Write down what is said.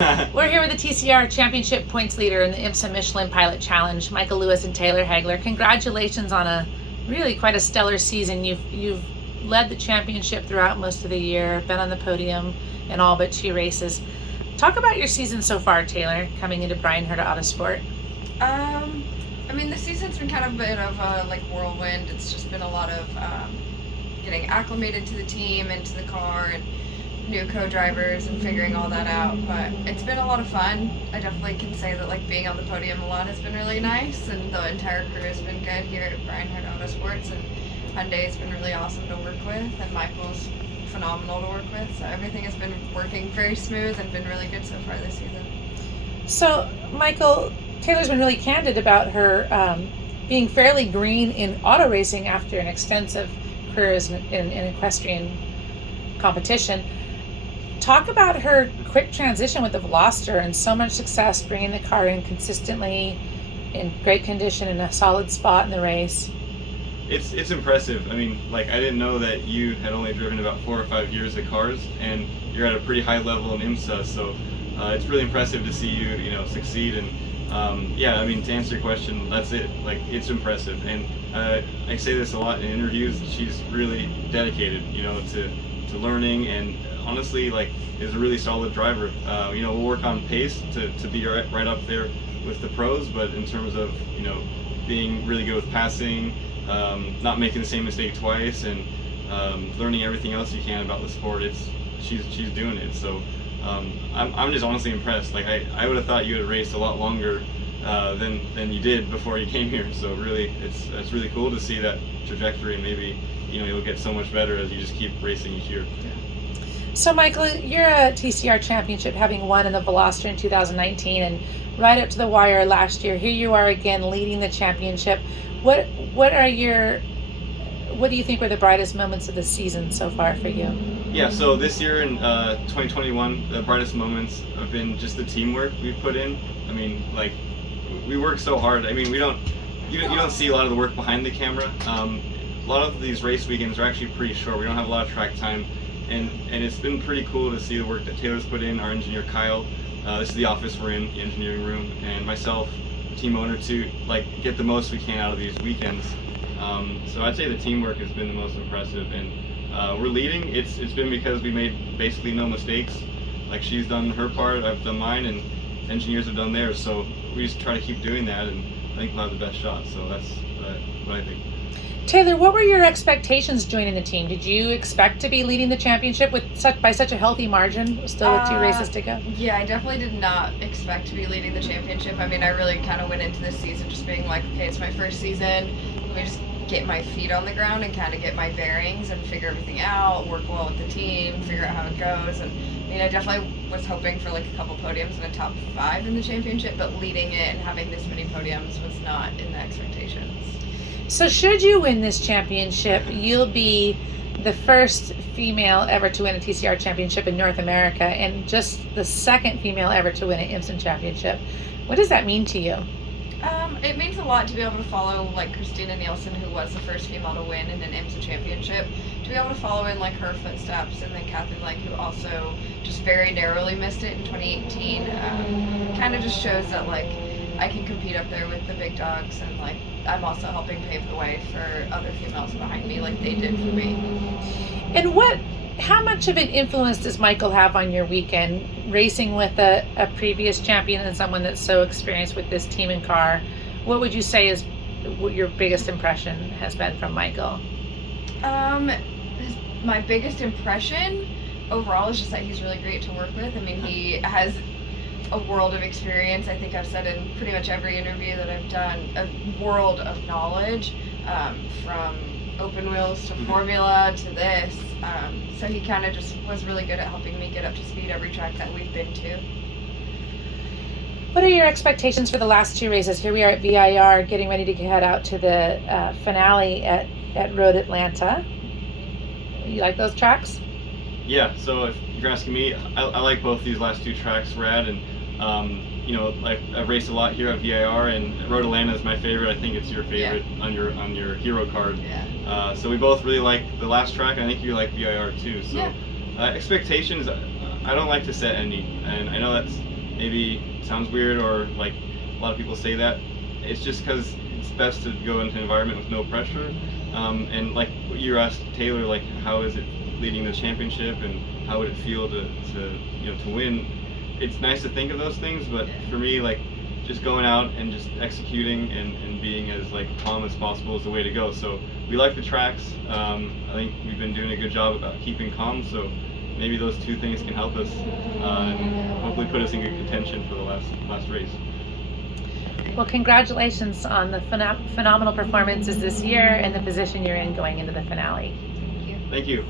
We're here with the TCR Championship points leader in the IMSA Michelin Pilot Challenge, Michael Lewis and Taylor Hagler. Congratulations on a really quite a stellar season. You've led the championship throughout most of the year, been on the podium in all but 2 races. Talk about your season so far, Taylor, coming into Brian Herta Autosport. I mean, the season's been kind of a bit of a whirlwind. It's just been a lot of getting acclimated to the team and to the car and new co-drivers and figuring all that out, but it's been a lot of fun. I definitely can say that being on the podium a lot has been really nice, and the entire crew has been good here at Brian Herta Autosports, and Hyundai's been really awesome to work with, and Michael's phenomenal to work with, so everything has been working very smooth and been really good so far this season. So, Michael, Taylor's been really candid about her being fairly green in auto racing after an extensive career in equestrian competition. Talk about her quick transition with the Veloster and so much success bringing the car in consistently in great condition in a solid spot in the race. It's impressive. I mean, I didn't know that you had only driven about 4 or 5 years of cars, and you're at a pretty high level in IMSA, so it's really impressive to see you succeed. And yeah, I mean, to answer your question, that's it. It's impressive, and I say this a lot in interviews. She's really dedicated, to learning, and honestly, is a really solid driver. We'll work on pace to be right up there with the pros, but in terms of being really good with passing, not making the same mistake twice, and learning everything else you can about the sport, she's doing it. So I'm just honestly impressed. I would have thought you would race a lot longer than you did before you came here. So really, it's really cool to see that trajectory, and maybe you'll get so much better as you just keep racing each year. So, Michael, you're a TCR championship, having won in the Veloster in 2019 and right up to the wire last year. Here you are again leading the championship. What do you think were the brightest moments of the season so far for you? Yeah, so this year in 2021, the brightest moments have been just the teamwork we've put in. I mean, we work so hard. I mean, you don't see a lot of the work behind the camera. A lot of these race weekends are actually pretty short. We don't have a lot of track time. And it's been pretty cool to see the work that Taylor's put in, our engineer Kyle. This is the office we're in, the engineering room, and myself, the team owner, to get the most we can out of these weekends. So I'd say the teamwork has been the most impressive, and we're leading. It's been because we made basically no mistakes. She's done her part, I've done mine, and engineers have done theirs. So we just try to keep doing that, and I think we'll have the best shot. So that's what I think. Taylor, what were your expectations joining the team? Did you expect to be leading the championship by such a healthy margin, still with 2 races to go? Yeah, I definitely did not expect to be leading the championship. I mean, I really kind of went into this season just being okay, it's my first season. Let me just get my feet on the ground and kind of get my bearings and figure everything out, work well with the team, figure out how it goes. And I mean, I definitely was hoping for a couple podiums and a top 5 in the championship, but leading it and having this many podiums was not in the expectations. So should you win this championship, you'll be the first female ever to win a TCR championship in North America and just the second female ever to win an IMSA championship. What does that mean to you? It means a lot to be able to follow Christina Nielsen, who was the first female to win in an IMSA championship, to be able to follow in her footsteps, and then Kathleen Lake, who also just very narrowly missed it in 2018. Kind of just shows that I can compete up there with the big dogs, and I'm also helping pave the way for other females behind me like they did for me. And how much of an influence does Michael have on your weekend, racing with a previous champion and someone that's so experienced with this team and car? What would you say is what your biggest impression has been from Michael? My biggest impression overall is just that he's really great to work with. I mean, he has a world of experience. I think I've said in pretty much every interview that I've done, a world of knowledge, from open wheels to formula to this. So he kind of just was really good at helping me get up to speed every track that we've been to. What are your expectations for the last 2 races? Here we are at VIR, getting ready to head out to the finale at Road Atlanta. You like those tracks? Yeah, so if you're asking me, I like both these last 2 tracks we're at, and I've raced a lot here at VIR, and Road Atlanta is my favorite. I think it's your favorite on your hero card. Yeah. So we both really like the last track, and I think you like VIR too. So yeah. Expectations, I don't like to set any, and I know that's maybe sounds weird, or like a lot of people say that. It's just because it's best to go into an environment with no pressure. And like you asked Taylor, like how is it leading the championship and how would it feel to win? It's nice to think of those things, but for me, like just going out and just executing and being as like calm as possible is the way to go. So we like the tracks. I think we've been doing a good job about keeping calm. So maybe those two things can help us and hopefully put us in good contention for the last race. Well, congratulations on the phenomenal performances this year and the position you're in going into the finale. Thank you. Thank you.